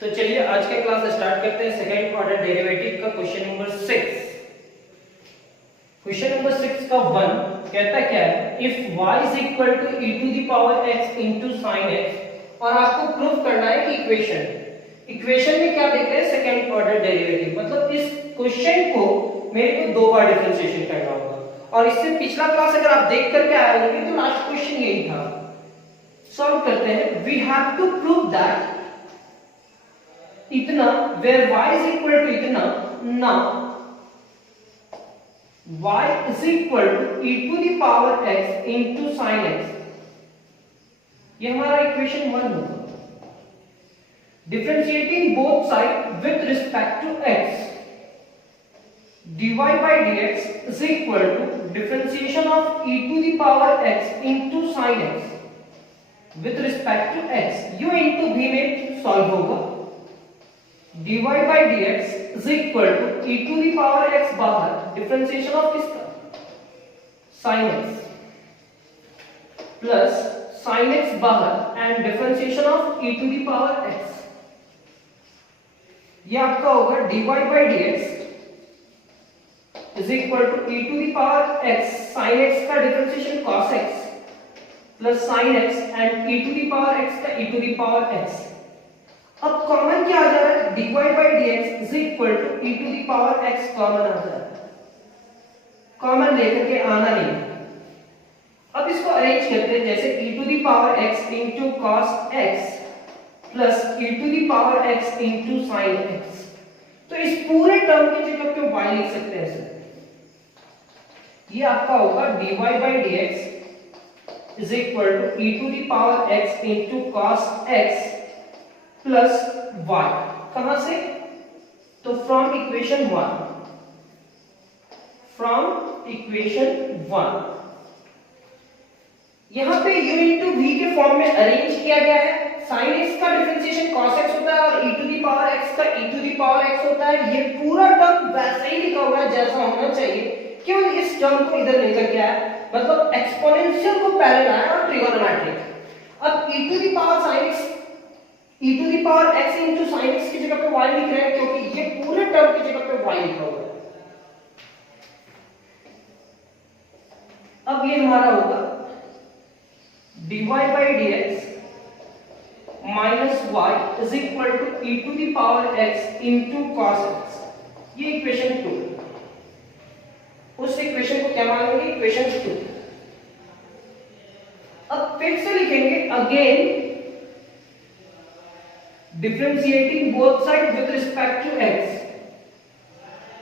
तो चलिए आज का क्लास स्टार्ट करते हैं। सेकंड ऑर्डर डेरिवेटिव का क्वेश्चन नंबर 6। क्वेश्चन नंबर 6 का 1 कहता क्या है, if y is equal to e to the power x into sin x, और आपको प्रूव करना है कि इक्वेशन में क्या देख रहे हैं, सेकंड ऑर्डर डेरिवेटिव। मतलब इस क्वेश्चन को मेरे को दो बार डिफरेंशिएशन करना होगा, और इससे पिछला क्लास अगर आप देख करके आए होंगे तो लास्ट क्वेश्चन यही था। सॉल्व करते हैं। We have to prove that इतना where y is equal to इतना, now y is equal to e to the power x into sin x, ये हमारा इक्वेशन 1 होगा। Differentiating both side with respect to x, dy by dx is equal to differentiation of e to the power x into sin x with respect to x, u into v में solve होगा। dy by dx is equal to e to the power x बाहर, differentiation of किसका, sin x, plus sin x बाहर and differentiation of e to the power x, ये आपका होगा dy by dx is equal to e to the power x, sin x का differentiation cos x plus sin x and e to the power x का e to the power x। अब common क्या आ जा रहा है, dy by dx is equal to e to the power x common आ जा रहा है, कॉमन लेकर के आना नहीं। अब इसको अरेंज करते हैं, जैसे e to the power x into cos x plus e to the power x into sin x, तो इस पूरे टर्म की जगह पे y लिख सकते हैं सर। ये आपका होगा dy by dx is equal to e to the power x into cos x plus y, कहां से, तो फ्रॉम इक्वेशन 1, यहां पे u into v के फॉर्म में अरेंज किया गया है। sin x का डिफरेंशिएशन cos x होता है और e to the power x का e to the power x होता है। ये पूरा टर्म वैसा ही लिखा हुआ है जैसा होना चाहिए, केवल इस टर्म को इधर लेकर के आया, मतलब एक्सपोनेंशियल को पहले लाया और ट्रिगोनोमेट्रिक। अब e to the power sin x, e to the power x into sin x की जगह पे y लिख रहे हैं, क्योंकि ये पूरे टर्म की जगह पे y लिखा हुआ है। अब ये हमारा होगा dy by dx minus y is equal to e to the power x into cos x, ये इक्वेशन 2। उस इक्वेशन को क्या मानेंगे, इक्वेशन 2। अब फिर से लिखेंगे again differentiating both side with respect to x,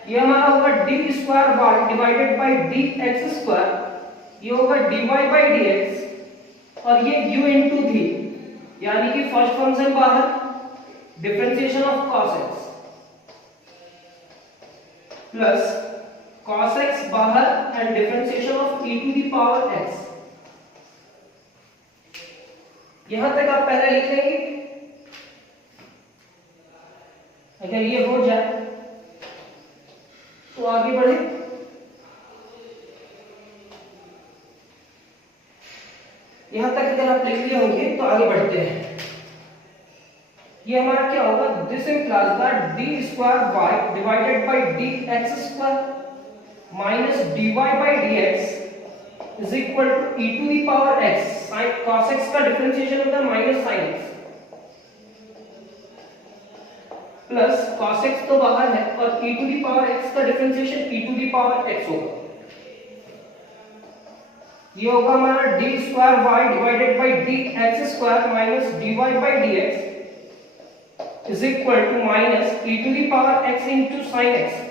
ये हमारा होगा d square y divided by dx square, ये होगा dy by dx और ये u into v, यानी कि फर्स्ट फंक्शन बाहर, differentiation of cos x plus cos x बाहर and differentiation of e to the power x। यहां तक आप पहले लिख लेंगे। अगर ये हो जाए तो आगे बढ़े। यहां तक अगर आप लिख लिए होंगे तो आगे बढ़ते हैं। ये हमारा क्या होगा, this implies that d square y divided by dx square minus dy by dx is equal to e to the power x, sin cos x का डिफरेंशिएशन होता है minus sin x plus cos x तो बाहर है और e to the power x का differentiation e to the power x होगा। ये होगा हमारा d square y divided by dx square minus dy by dx is equal to minus e to the power x into sin x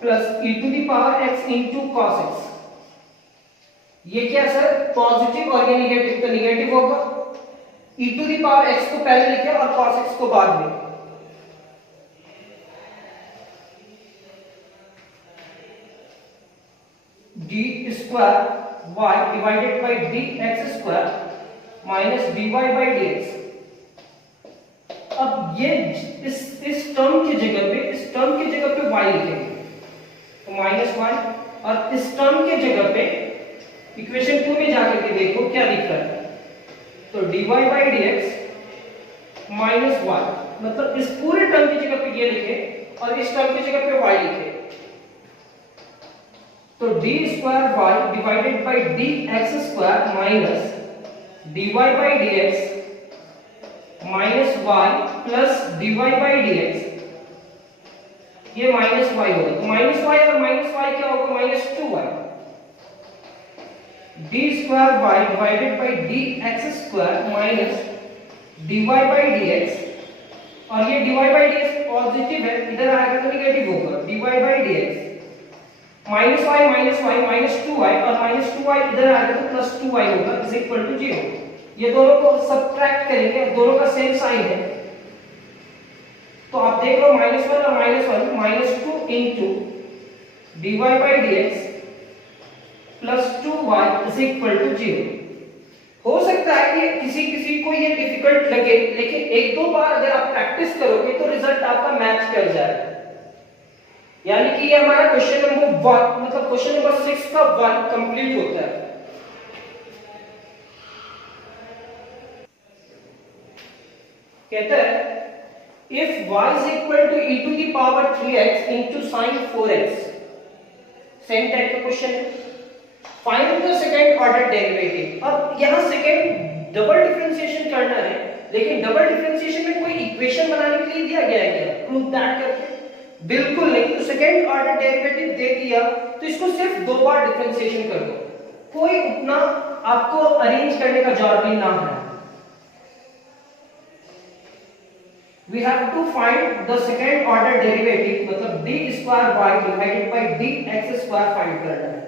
plus e to the power x into cos x। ये क्या sir, positive और ये negative, तो negative होगा। e to the power x को पहले लिखे और cos x को बाद में। d square y divided by dx square minus dy by dx। अब ये इस टर्म की जगह पे y लिखेंगे, तो माइनस y, और इस टर्म के जगह पे इक्वेशन 2 में जाकर के देखो क्या दिख रहा है, तो dy by dx minus y, मतलब इस पूरे टर्म की जगह पे ये लिखे और इस टर्म की जगह पे वाई लिखे। तो d square y divided by d x square minus d y by d x minus y plus d y by d x, ये माइनस वाई होगा। तो माइनस वाई और माइनस वाई क्या होगा, minus 2y। D square y divided by d x square minus d y by d x, और ये dy by dx positive है, इधर आएगा तो नेगेटिव होगा, dy by dx minus y minus 2y और माइनस 2y इधर आएगा तो प्लस 2y होगा इज इक्वल टू 0। ये दोनों को सब्ट्रैक्ट करेंगे, दोनों का सेम साइन है, तो आप देख लो माइनस 1 और minus 1 minus 2 into dy by dx plus 2y is equal to 0। हो सकता है कि किसी किसी को ये डिफिकल्ट लगे, लेकिन एक दो बार अगर आप प्रैक्टिस करोगे तो रिजल्ट आपका मैच कर जाएगा। यानी कि ये हमारा क्वेश्चन नंबर 1, मतलब क्वेश्चन नंबर 6 का 1 कंप्लीट होता है। कहता है if y is equal to e to the power 3x into sin 4x, same type का क्वेश्चन है। Find the second order derivative. अब यहां सेकंड डबल डिफरेंशिएशन करना है, लेकिन डबल डिफरेंशिएशन में कोई इक्वेशन बनाने के लिए दिया गया है क्या, प्रूव दैट करके? बिल्कुल नहीं। तो सेकंड ऑर्डर डेरिवेटिव दे दिया तो इसको सिर्फ दो बार डिफरेंशिएशन कर दो, कोई उतना आपको अरेंज करने का जरूरत भी ना है। We have to find the second order derivative, मतलब d square y divided by dx square find करना है।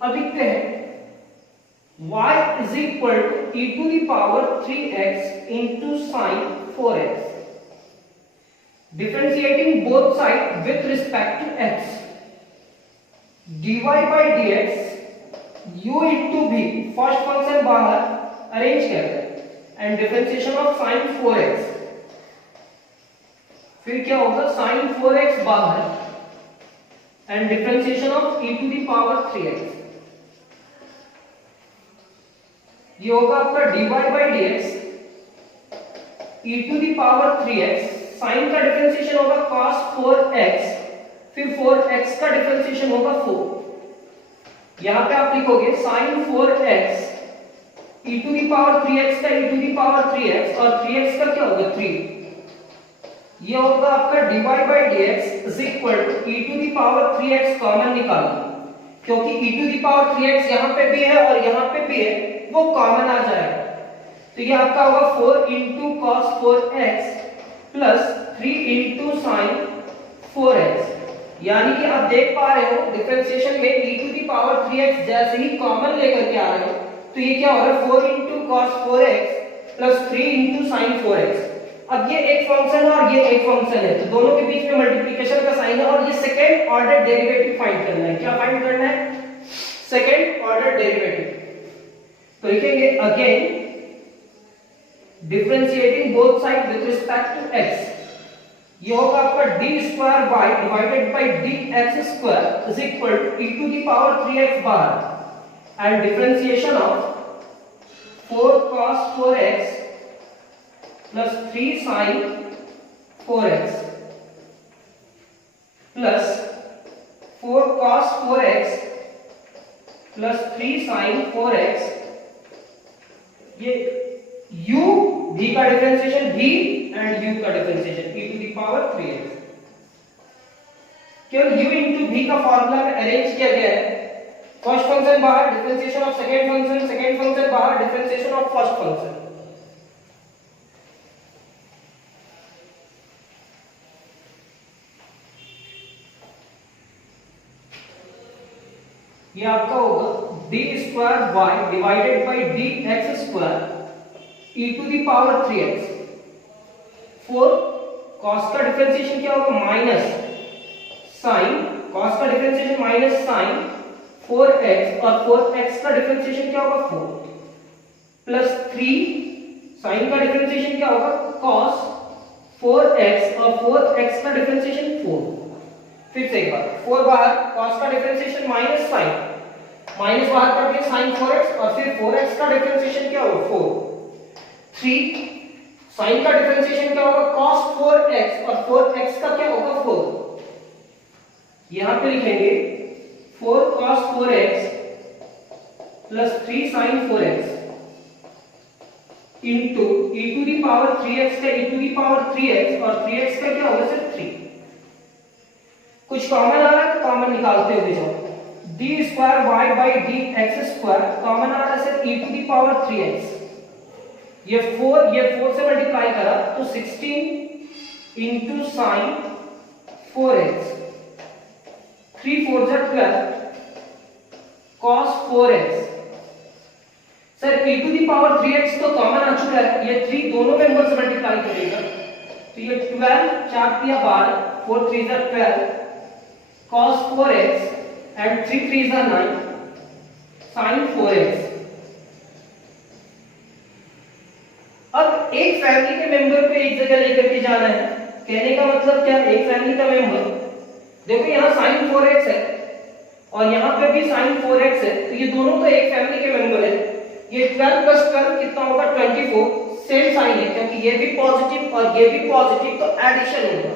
अब लिखते हैं y is equal to e to the power 3x into sin 4x, differentiating both sides with respect to x, dy by dx u into v, first function बाहर arrange करते हैं, and differentiation of sin 4x, फिर क्या होगा sin 4x बाहर and differentiation of e to the power 3x, ये होगा आपका dy by dx e to the power 3x, sin का डिफरेंशिएशन होगा cos 4x, फिर 4x का डिफरेंशिएशन होगा 4। यहां पे आप लिखोगे sin 4x e to the power 3x का e to the power 3x और 3x का क्या होगा 3, ये होगा आपका dy by dx is equal to e to the power 3x common निकालो, क्योंकि e to the power 3x यहां पे भी है और यहां पे भी है, वो कॉमन आ जाएगा। तो ये आपका होगा 4 into cos 4x plus 3 into sin 4x, यानी कि आप देख पा रहे हो डिफरेंशिएशन में e to the power 3x जैसे ही कॉमन लेकर के आ रहे हो, तो ये क्या हो रहा है 4 into cos 4x plus 3 into sin 4x। अब ये एक फंक्शन है और ये एक फंक्शन है, तो दोनों के बीच में मल्टीप्लिकेशन का साइन है, और ये सेकंड ऑर्डर डेरिवेटिव फाइंड करना है। क्या फाइंड करना है? Second order derivative. तो लिखेंगे again differentiating both side with respect to x, ये होगा आपका d square y divided by dx square is equal to e to the power 3x बार and differentiation of 4 cos 4x plus 3 sin 4x plus 4 cos 4x plus 3 sin 4x, ये u v का differentiation v and u का differentiation e to the power 3x, केवल u into v का formula में arrange किया गया है। First function बाहर, डिफरेंशिएशन ऑफ सेकंड फंक्शन बाहर, डिफरेंशिएशन ऑफ फर्स्ट फंक्शन। ये आपका होगा d square y divided by dx square e to the power 3x, 4 cos का डिफरेंशिएशन क्या होगा माइनस sin, cos का डिफरेंशिएशन माइनस sin 4x और 4x का डिफरेंशिएशन क्या होगा 4 प्लस 3 sin का डिफरेंशिएशन क्या होगा cos 4x और 4x का डिफरेंशिएशन 4। फिर से एक बार 4 बाहर, cos का डिफरेंशिएशन माइनस sin, माइनस बाहर कर दिया sin 4x और फिर 4x का डिफरेंशिएशन क्या होगा 4 3 साइन का डिफरेंशिएशन क्या होगा cos 4x और 4x का क्या होगा 4, यहां पे लिखेंगे 4 cos 4x plus 3 sin 4x into e to the power 3x का e to the power 3x और 3x का क्या होगा सिर्फ 3। कुछ कॉमन आ रहा है तो कॉमन निकालते हुए जाओ, d square y by d x square common आ रहा है सिर्फ e to the power 3x, ये 4 से मल्टीप्लाई करा तो 16 इंटू साइन 4x, 3 4 जा 12 cos 4x। Sir e to the power 3x तो कॉमन आ चुका है, ये 3 दोनों मेंबर से मल्टीप्लाई करेगा तो ये 12 4 3 12 4 3 जा 12 cos 4x एंड 3 3 जा 9 sin 4x। अब एक फैमिली के मेंबर को एक जगह लेकर के जाना है, कहने का मतलब क्या, एक फैमिली का मेंबर देखो यहाँ sin 4x है और यहाँ पे भी sin 4x है, तो ये दोनों तो एक फैमिली के मेंबर है। ये 12 प्लस 12 कितना होगा 24, सेम साइन है क्योंकि ये भी पॉजिटिव और ये भी पॉजिटिव तो एडिशन होगा,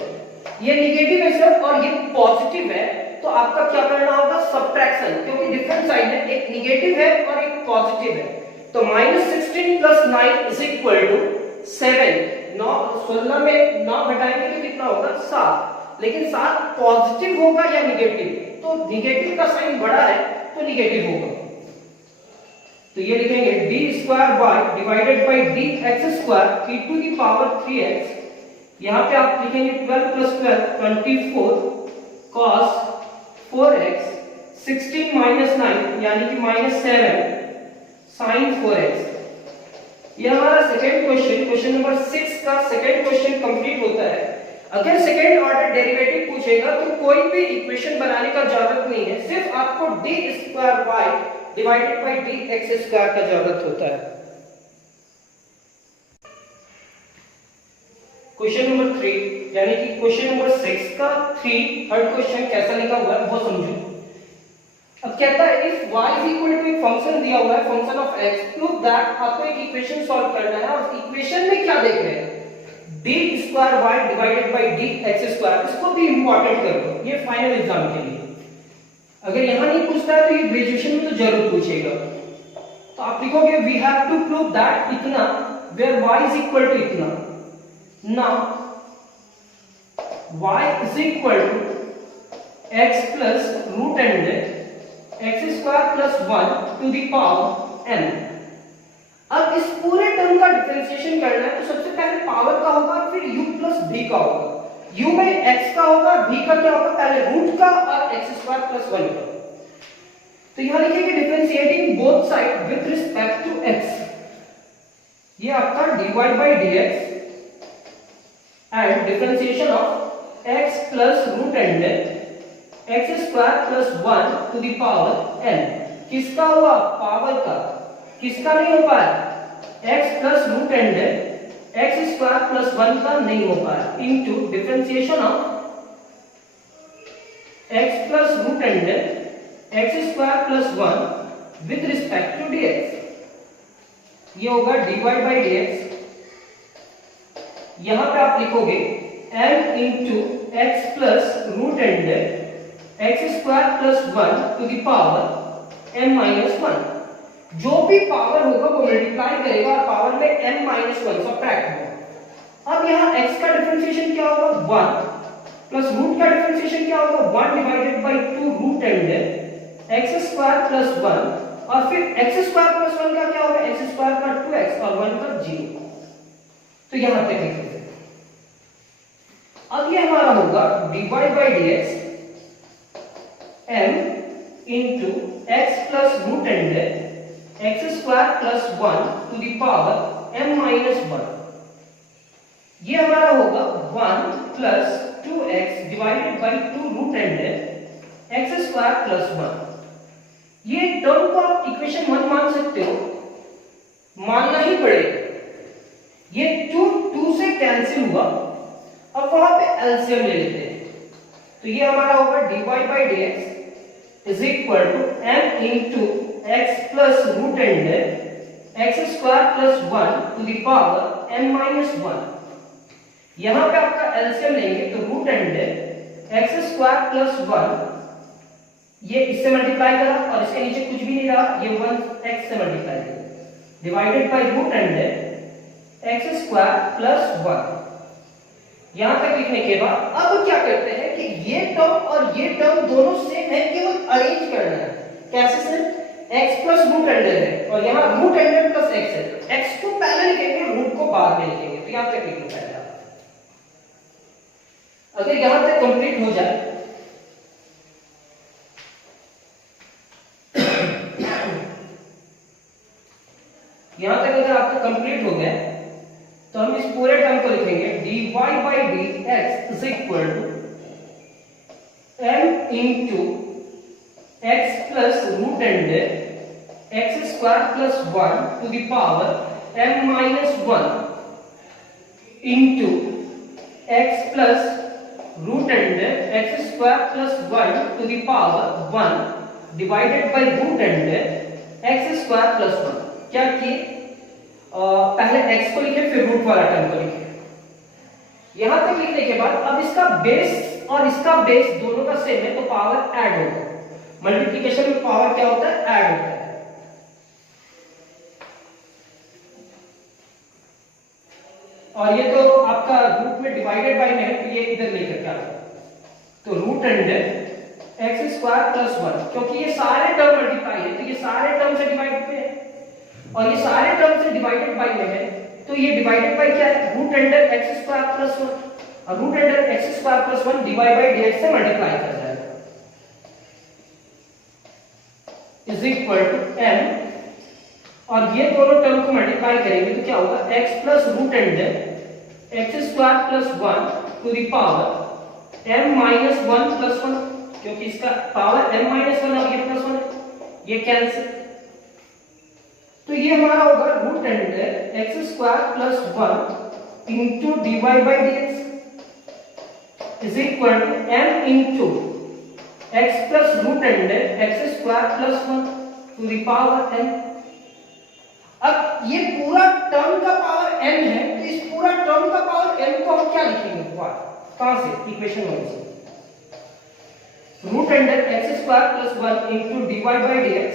ये नेगेटिव है सर और ये पॉजिटिव है तो आपका क्या करना होगा सब्ट्रैक्शन, क्योंकि डिफरेंट साइन है, एक नेगेटिव है और एक पॉजिटिव है। तो -16 प्लस 9 इज इक्वल टू 7, 16 में 9 घटाएंगे तो कितना होगा 7, लेकिन 7 पॉजिटिव होगा या निगेटिव, तो निगेटिव का साइन बड़ा है तो निगेटिव होगा। तो ये लिखेंगे d square y divided by d x square e to the power 3x, यहाँ पे आप लिखेंगे 12 प्लस 12 24 cos 4x 16 माइनस 9 यानी कि -7 sin 4x। ये हमारा सेकंड क्वेश्चन नंबर 6 का सेकंड क्वेश्चन कंप्लीट होता है। अगर सेकंड ऑर्डर डेरिवेटिव पूछेगा तो कोई भी इक्वेशन बनाने का जरूरत नहीं है, सिर्फ आपको d square y divided by d x square का जरूरत होता है। क्वेश्चन नंबर 3 यानी कि क्वेश्चन नंबर 6 का थर्ड क्वेश्चन कैसा लिखा हुआ है वो समझो। अब कहता है if y is equal to एक फंक्शन दिया हुआ है function of x, prove that आपको एक इक्वेशन सॉल्व करना है और इक्वेशन में क्या देख रहे हैं d square y divided by d x square, इसको भी इंपॉर्टेंट कर दो, ये फाइनल एग्जाम के लिए। अगर यहां नहीं पूछता है तो ये ग्रेजुएशन में तो जरूर पूछेगा, तो आप लिखोगे we have to prove that इतना where y is equal to इतना। Now y is equal to x plus root under x square plus 1 to the power n। अब इस पूरे टर्म का डिफरेंशिएशन करना है तो सबसे पहले पावर का होगा फिर u प्लस v का होगा, u में x का होगा, v का क्या होगा पहले रूट का और x स्क्वायर प्लस 1 का। तो यहां लिखेंगे differentiating both side with respect to x, ये आपका dy by dx and differentiation of x plus root under x square plus 1 to the power n। किसका हुआ पावर का, किसका नहीं हो पाया x plus root under x square plus 1 का नहीं हो पाया into differentiation of x plus root under x square plus 1 with respect to dx, ये होगा dy बाई dx। यहां पे आप लिखोगे m into x plus root under x square plus 1 to the power m minus 1। जो भी power होगा वो मल्टीप्लाई करेगा और पावर में m माइनस 1 सब्ट्रैक्ट होगा। अब यहाँ x का डिफरेंशिएशन क्या होगा 1 प्लस रूट का डिफरेंशिएशन क्या होगा 1 divided by 2 root under x square plus 1 और फिर x स्क्वायर प्लस 1 का क्या होगा x स्क्वायर का 2x और 1 का 0। तो यहां तक लिख देते हैं। अब ये हमारा होगा dy by dx m into x plus root under x square plus 1 to the power m minus 1, ये हमारा होगा 1 plus 2x divided by 2 root under x square plus 1। ये टर्म को आप इक्वेशन 1 मान सकते हो, मानना ही पड़ेगा। ये 2 से कैंसिल हुआ, अब वहां पे एलसीएम ले लेते हैं, तो ये हमारा होगा dy by dx is equal to m into x plus root under x square plus 1 to the power m minus 1। यहां पे आपका एलसीएम लेंगे तो root under x square plus 1, ये इससे मल्टीप्लाई करा और इसके नीचे कुछ भी नहीं रहा, ये 1x से मल्टीप्लाई करा, divided by root under x square plus 1। यहां तक लिखने के बाद अब क्या करते हैं कि ये टर्म और ये टर्म दोनों सेम है, केवल अरेंज करना है। कैसे sir? x plus root under है और यहां रूट अंडर प्लस x है, x को पहले लिखेंगे, रूट को बाद में लिखेंगे। तो यहां तक लिख लो पहले। अगर यहां तक कंप्लीट हो जाए यहां तक अगर आपका कंप्लीट हो गया तो हम इस पूरे टर्म को लिखेंगे dy by dx is equal to m into x plus root under x square plus 1 to the power m minus 1 into x plus root under x square plus 1 to the power 1 divided by root under x square plus 1। क्या किए? पहले x को लिखे फिर root वाला term को लिखे। यहां तक लिखने के बाद अब इसका बेस और इसका बेस दोनों का सेम है तो पावर ऐड होगा। मल्टीप्लिकेशन में पावर क्या होता है? ऐड होता है। और ये तो आपका रूट में डिवाइडेड बाय में है तो ये इधर लेकर के आता है। तो root under x square plus 1, क्योंकि ये सारे टर्म मल्टीप्लाई है तो ये सारे टर्म से डिवाइड पे है और ये सारे टर्म से डिवाइडेड बाय में है तो ये डिवाइडेड बाय क्या है? Root under x square plus 1 और root under x square plus 1 divide by dx से मल्टीप्लाई कर जाएगा इज इक्वल टू m, और ये दोनों टर्म को मल्टीप्लाई करेंगे तो क्या होगा? x plus root under x square plus 1 to the power m minus 1 plus 1, क्योंकि इसका पावर m माइनस 1 और ये प्लस 1 है, ये कैंसिल। तो ये हमारा होगा root under x square plus 1 into dy by dx is equal to m into x plus root under x square plus 1 to the power m। अब ये पूरा टर्म का पावर m है तो इस पूरा टर्म का पावर m को हम क्या लिखेंगे? कहां से? इक्वेशन 1 से। Root under x square plus 1 into dy by dx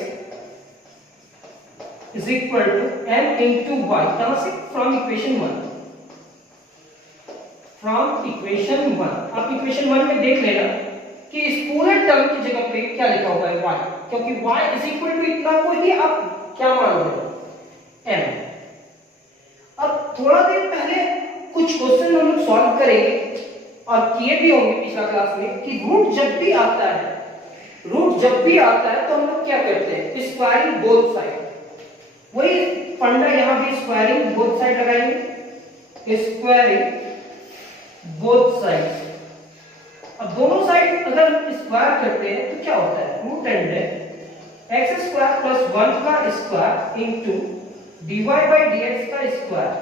is equal to m into y। कहां से? From equation 1। From equation 1। आप इक्वेशन 1 में देख लेना कि इस पूरे टर्म की जगह पे क्या लिखा हुआ है? y, क्योंकि y is equal to इतना को ही आप क्या मान रहे हो? m। अब थोड़ा देर पहले कुछ क्वेश्चन हम लोग सॉल्व करेंगे और किए भी होंगे पिछला क्लास में कि रूट जब भी आता है तो हम लोग क्या करते हैं? Squaring both side. वही फंडा यहां भी स्क्वायरिंग बोथ साइड लगाएंगे, स्क्वायरिंग बोथ साइड। अब दोनों साइड अगर हम स्क्वायर करते हैं तो क्या होता है? Root under x square plus 1 का square into dy by dx का square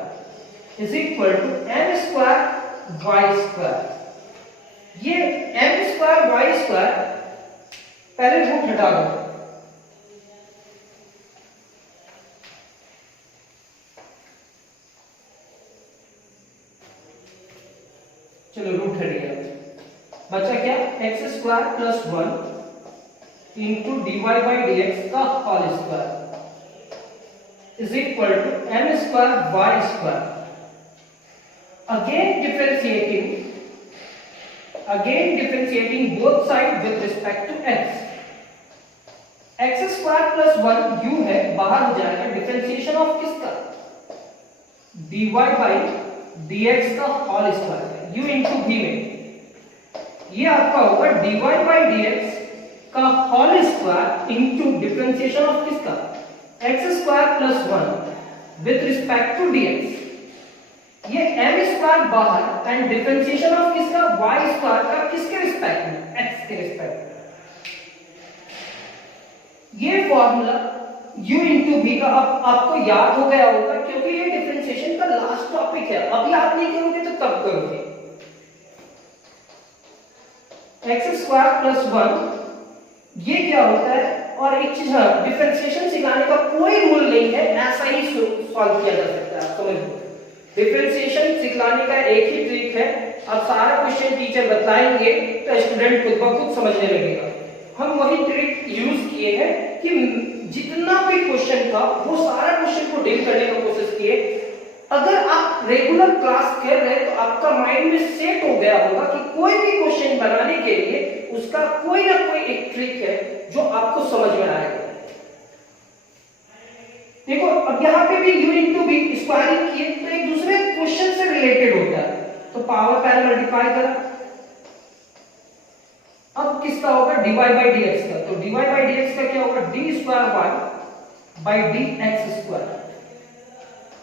is equal to m square y square. ये m स्क्वायर y स्क्वायर पहले रूट हटा दो, चलो रूट हट गया, बचा क्या? X square plus 1 into dy by dx का whole square is equal to m square y square. Again differentiating both side with respect to x। X square plus 1 u है, बाहर हो जाएगा। डिफरेंशिएशन ऑफ किसका? dy बाई dx का whole square, u into v में ये आपका होगा dy बाई dx का whole square into differentiation of किसका? X square plus 1 with respect to dx। ये m स्क्वायर बाहर एंड डिफरेंशिएशन ऑफ किसका? y स्क्वायर का किसके रिस्पेक्ट में? x के रिस्पेक्ट में। ये फॉर्मूला u इंटू v का अब आपको याद हो गया होगा क्योंकि ये डिफरेंशिएशन का लास्ट टॉपिक है। अब याद नहीं करोगे तो कब करोगे? एक्स स्क्वायर प्लस 1 ये क्या होता है? और एक चीज, डिफरेंशिएशन सिखाने का कोई रूल नहीं है, ऐसा ही सॉल्व किया जा सकता है, आप समझ लो। डिफरेंशिएशन सिखाने का एक ही ट्रिक है, अब सारा क्वेश्चन टीचर बताएंगे तो स्टूडेंट खुद ब खुद समझने लगेगा। हम वही ट्रिक यूज किए हैं कि जितना भी क्वेश्चन था वो सारा क्वेश्चन को डील करने का कोशिश किए। अगर आप रेगुलर क्लास कर रहे हैं तो आपका माइंड में सेट हो गया होगा कि कोई भी क्वेश्चन बनाने के लिए उसका कोई ना कोई एक ट्रिक है जो आपको समझ में आएगा। देखो अब यहाँ पे भी u इंटू बी स्क्वायरिंग किए तो एक दूसरे क्वेश्चन से रिलेटेड होता है, तो पावर पहले मल्टीप्लाई करा, अब किसका होगा dy बाई dx का, तो dy बाई dx का क्या होगा d square y by dx square.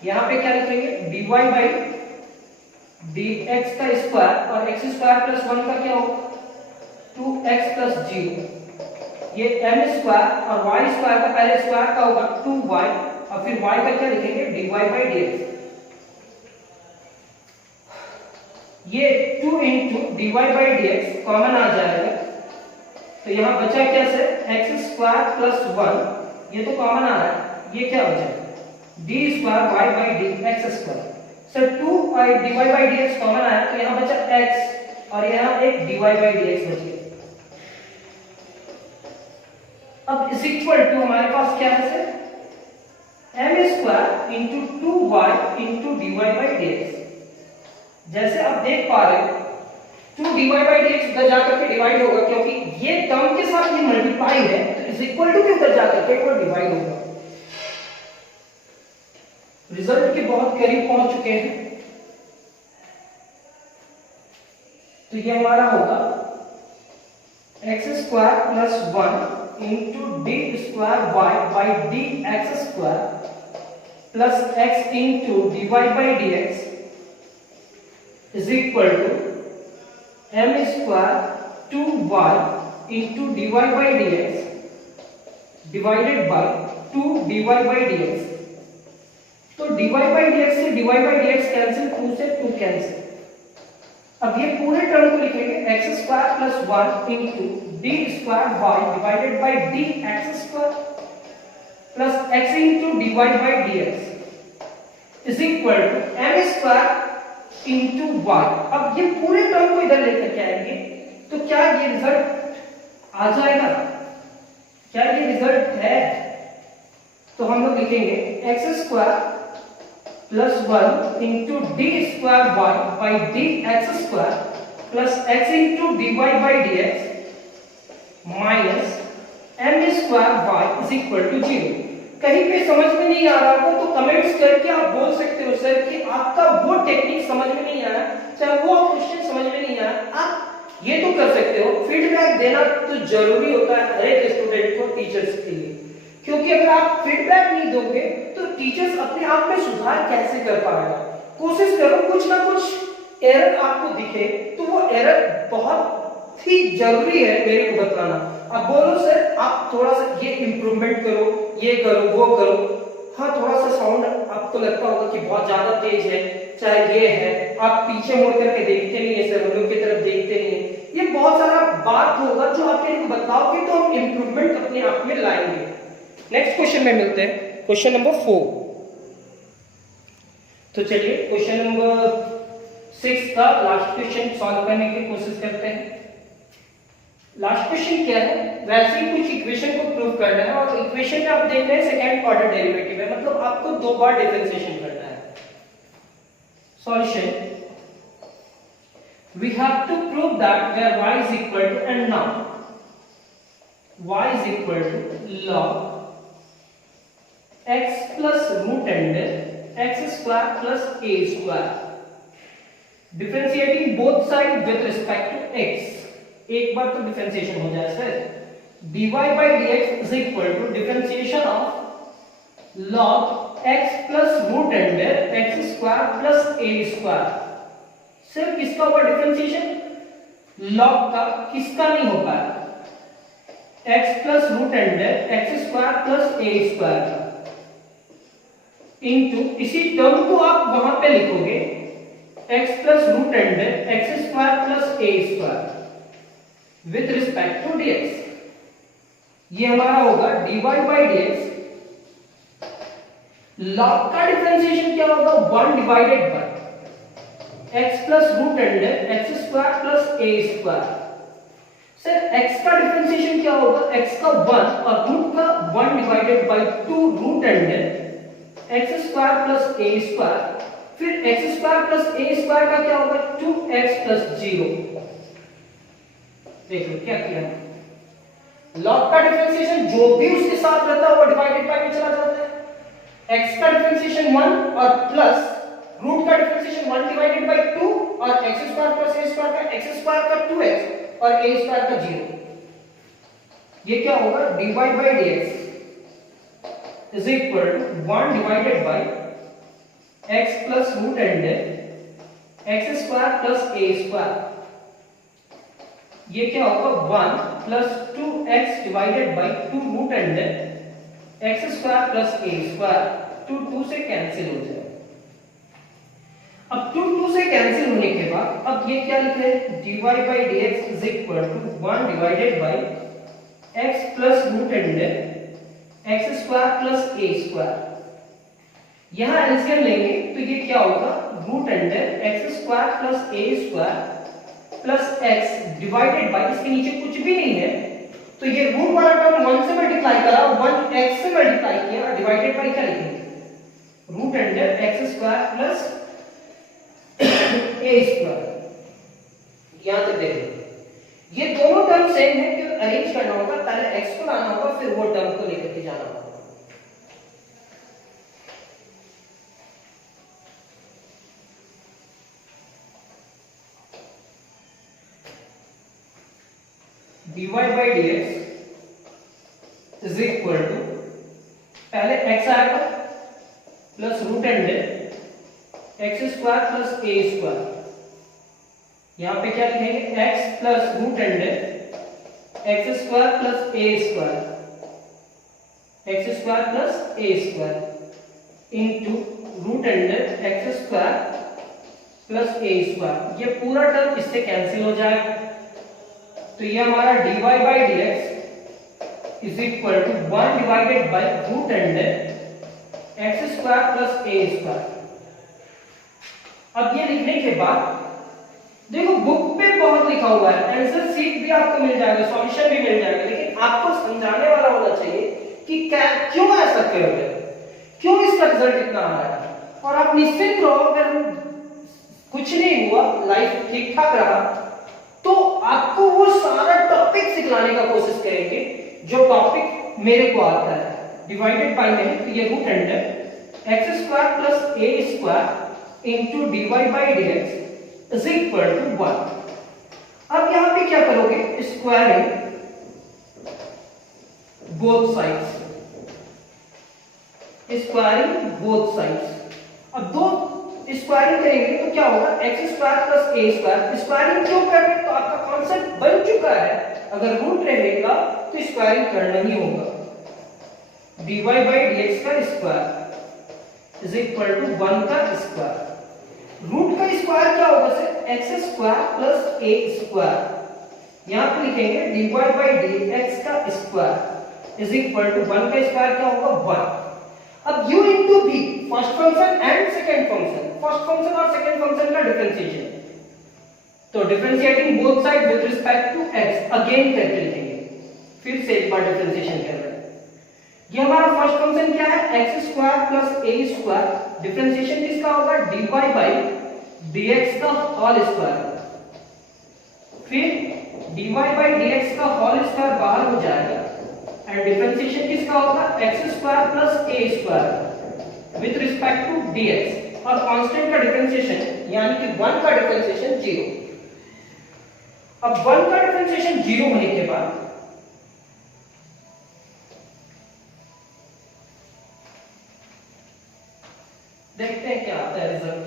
यहां पे क्या लिखेंगे dy बाई dx का स्क्वायर और x स्क्वायर प्लस 1 का क्या होगा 2x प्लस 0, ये m स्क्वायर और y स्क्वायर का पहले स्क्वायर का होगा 2y और फिर y का क्या लिखेंगे dy बाई dx। ये 2 into dy by dx common आ जाएगा, तो यहां बचा क्या सर x स्क्वायर प्लस 1, ये तो कॉमन आ रहा है, ये क्या बचा d square y by dx square. Sir 2 और dy बाई dx कॉमन आया तो यहां बचा x और यहां एक dy बाई dx बच गया। अब इज इक्वल टू हमारे पास क्या है sir m square into 2y into dy by dx। जैसे आप देख पा रहे हो 2 dy बाई dx उधर जाकर के डिवाइड होगा, क्योंकि ये टर्म के साथ ये मल्टीप्लाई है तो इज इक्वल टू के उधर जाकर के वो डिवाइड होगा। रिजल्ट के बहुत करीब पहुंच चुके हैं, तो ये हमारा होगा x square plus 1 into d square y by d x square plus x into dy by dx is equal to m square 2y into dy by dx divided by 2 dy by dx। तो dy by dx से dy by dx cancel, 2 से 2 cancel. अब ये पूरे term को लिखेंगे x square plus 1 into d square y divided by d x square plus x into dy by dx is equal to m square into y। अब ये पूरे term को इधर लेकर के आएंगे तो क्या ये रिजल्ट आ जाएगा, क्या ये रिजल्ट है, तो हम लोग लिखेंगे x square plus 1 into d square y by d x square plus x into d y by d x minus m square y is equal to 0। कहीं पे समझ में नहीं आ रहा हो तो कमेंट्स करके आप बोल सकते हो सर कि आपका वो टेक्निक समझ में नहीं आया, चाहे वो क्वेश्चन समझ में नहीं आया, आप ये तो कर सकते हो। फीडबैक देना तो जरूरी होता है हर एक स्टूडेंट को टीचर्स के लिए, क्योंकि अगर आप फीडबैक नहीं दोगे तो टीचर्स अपने आप में सुधार कैसे कर पाएगा। कोशिश करो कुछ ना कुछ एरर आपको दिखे तो वो एरर बहुत ही जरूरी है मेरे को बताना। अब बोलो सर आप थोड़ा सा ये इंप्रूवमेंट करो, ये करो, वो करो। हाँ थोड़ा सा साउंड आपको लगता होगा कि बहुत ज्यादा तेज है, चाहे ये है, आप पीछे मुड़ करके देखते नहीं है, सर हम लोग की तरफ देखते नहीं है, ये बहुत सारा बात होगा जो आप मेरे को बताओगे तो हम इंप्रूवमेंट अपने आप में लाएंगे। नेक्स्ट क्वेश्चन में मिलते हैं, क्वेश्चन नंबर 4। तो चलिए क्वेश्चन नंबर 6 का लास्ट क्वेश्चन सॉल्व करने की कोशिश करते हैं। लास्ट क्वेश्चन क्या है, वैसे ही कुछ इक्वेशन को प्रूव करना है और इक्वेशन में आप देख रहे हैं सेकंड ऑर्डर डेरिवेटिव है, मतलब आपको 2 बार डिफरेंशिएशन करना है। Solution we have to prove that where y is equal to, and now y is equal to log x plus root under x square plus a square, differentiating both sides with respect to x। एक बार तो differentiation हो जाए sir, dy by dx is equal to differentiation of log x plus root under x square plus a square। Sir किसका हुआ differentiation, log का, किसका नहीं हो पाया, x plus root under x square plus a square का, into इसी term को आप वहां पे लिखोगे x plus root under x square plus a square with respect to dx। ये हमारा होगा dy बाई dx। लॉग का डिफरेंशिएशन क्या होगा, 1 divided by x plus root under x square plus a square. Sir x का differentiation क्या होगा, x का 1 और रूट का 1 divided by 2 root under x square plus a square. फिर x square plus a square का क्या होगा, 2x प्लस 0। देखो क्या किया, लॉग का डिफरेंशिएशन जो भी उसके साथ रहता है वो डिवाइडेड बाय में चला जाता है। x का डिफरेंशिएशन 1 और प्लस रूट का डिफरेंशिएशन 1 डिवाइडेड बाय 2 और x square plus a square का x स्क्वायर का 2x और a स्क्वायर का 0। ये क्या होगा, dy by dx is equal to 1 divided by x plus root under x square plus a square. ये क्या होगा, 1 plus 2x divided by 2 root under x square plus a square. 2 से cancel हो जाए। अब 2 से कैंसिल होने के बाद अब ये क्या लिखे, dy by dx is equal to 1 divided by x plus root under x square plus a square. यहां एलसीएम लेंगे तो ये क्या होगा, root under x square plus a square plus x divided by, इसके नीचे कुछ भी नहीं है तो ये रूट वाला टर्म 1 से मल्टीप्लाई करा, 1 x से मल्टीप्लाई किया और डिवाइडेड बाय क्या लिखेंगे, root under x square plus a square. यहां तक देखो ये दोनों टर्म सेम है, क्यों अरेंज करना होगा, पहले x को लाना होगा फिर वो टर्म को लेकर के जाना होगा। dy by dx is equal to, पहले x आएगा plus root under x square plus a square. यहां पे क्या लिखेंगे, x plus root under x square plus a square, x square plus a square into root under x square plus a square. ये पूरा term इससे cancel हो जाएगा तो ये हमारा dy by dx is equal to 1 divided by root under x square plus a square. अब ये लिखने के बाद देखो बुक पे बहुत लिखा हुआ है, आंसर शीट भी आपको मिल जाएगा, सॉल्यूशन भी मिल जाएगा, लेकिन आपको समझाने वाला होना चाहिए कि क्यों ऐसा कर रहे हो, क्यों इसका रिजल्ट इतना आ रहा है। और आप निश्चित रहो अगर कुछ नहीं हुआ, लाइफ ठीक ठाक रहा तो आपको वो सारा टॉपिक सिखाने का कोशिश करेंगे जो टॉपिक मेरे को आता है। डिवाइडेड बाय में तो ये root under x square plus a square into dy by dx is equal to 1। अब यहां पे क्या करोगे, squaring both sides, squaring both sides. अब दो स्क्वायरिंग करेंगे तो क्या होगा, x square plus a square. Squaring क्यों कर रहे हैं, तो आपका कॉन्सेप्ट बन चुका है, अगर रूट रहेगा तो स्क्वायरिंग करना ही होगा। dy बाई dx का स्क्वायर इज इक्वल टू 1 का स्क्वायर। रूट का स्क्वायर क्या होगा sir, x square plus a square. यहां पे लिखेंगे dy बाई dx का स्क्वायर इज इक्वल टू 1 का स्क्वायर क्या होगा, 1। अब u into v, first function and second function, first function और सेकंड फंक्शन का डिफरेंशिएशन, तो differentiating both side with respect to x again करके लिखेंगे, फिर से एक बार डिफरेंशिएशन कर रहे हैं। ये हमारा फर्स्ट फंक्शन क्या है, x square plus a square. Differentiation किसका होगा, dy बाई dx का होल स्क्वायर, फिर dy बाई dx का होल स्क्वायर बाहर हो जाएगा एंड डिफरेंशिएशन किसका होगा, x square plus a square with respect to dx और कांस्टेंट का डिफरेंशिएशन यानी कि 1 का डिफरेंशिएशन 0। अब 1 का डिफरेंशिएशन 0 होने के बाद देखते हैं क्या आता है रिजल्ट।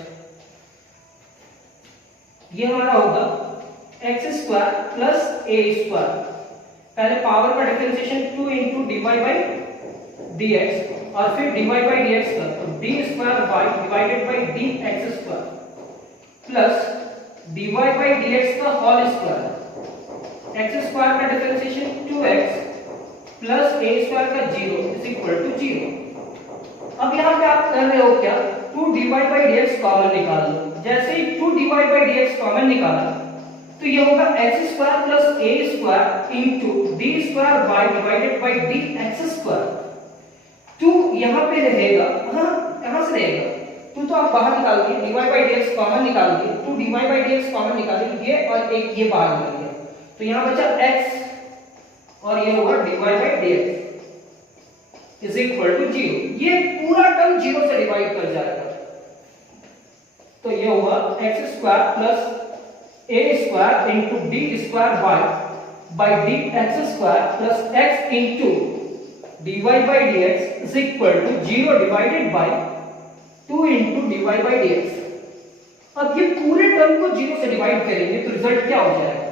ये हमारा होगा x square plus a square, पहले पावर का differentiation 2 into dy by dx और फिर dy बाई dx का, तो d square y divided by dx square plus dy by dx का होल स्क्वायर, x स्क्वायर का differentiation 2x plus a square का 0 is equal to 0। अब यहाँ पे आप कर रहे हो क्या, 2 डिवाइड बाई dx कॉमन निकाल लो। जैसे ही 2 डिवाइड बाई dx कॉमन निकाला तो ये होगा x square plus a square into d square by divided by d x square. 2 यहाँ पे रहेगा, हाँ कहाँ से रहेगा, 2 तो आप बाहर निकाल दिए, डिवाइड बाई dx कॉमन निकाल दिए, 2 डिवाइड बाई dx कॉमन निकाल दिए, ये और एक ये बाहर निकल गया, तो यहाँ बचा x और ये होगा divide by dx is equal to 0। ये पूरा टर्म 0 से डिवाइड कर जाएगा, तो ये होगा x square plus a square into d square by d x square plus x into dy by dx is equal to 0 divided by 2 into dy by dx। अब ये पूरे टर्म को 0 से डिवाइड करेंगे तो रिजल्ट क्या हो जाएगा,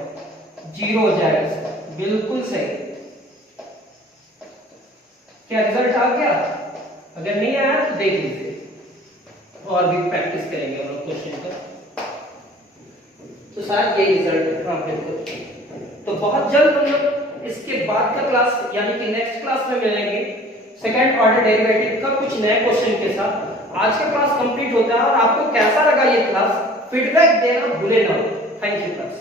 0 हो जाएगा। बिल्कुल सही, क्या रिजल्ट आ गया? अगर नहीं आया तो देख लीजिए और भी प्रैक्टिस करेंगे हम लोग क्वेश्चन का, तो शायद ये रिजल्ट है। हाँ बिल्कुल। तो बहुत जल्द हम लोग इसके बाद का क्लास यानी कि नेक्स्ट क्लास में मिलेंगे सेकंड ऑर्डर डेरिवेटिव का कुछ नए क्वेश्चन के साथ। आज का क्लास कंप्लीट होता है और आपको कैसा लगा ये क्लास, फीडबैक देना भूले ना। Thank you class.